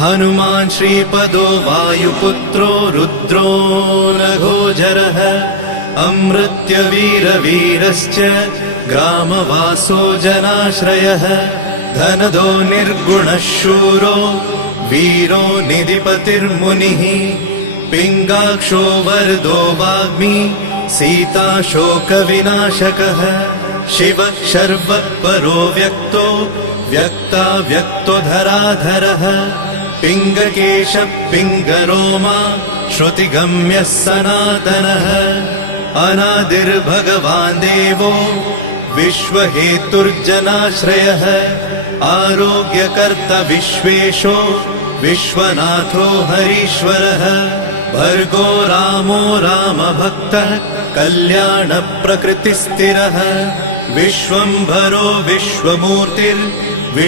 हनुमान् श्रीपदो वायुपुत्रो रुद्रो नघोजरः अमृत्यवीरवीरश्च ग्रामवासो जनाश्रयः धनदो निर्गुणः शूरो वीरो निधिपतिर्मुनिः पिङ्गाक्षो वरदो वाग्मी सीताशोकविनाशकः शिवः शर्वत्परो व्यक्तो व्यक्ताव्यक्तो धराधरः पिङ्गकेशः पिङ्गरोमा श्रुतिगम्यः सनातनः अनादिर्भगवान् देवो विश्वहेतुर्जनाश्रयः आरोग्यकर्ता विश्वेशो विश्वनाथो हरीश्वरः भर्गो रामो रामभक्तः कल्याणप्रकृतिस्थिरः विश्वम्भरो विश्वमूर्तिर्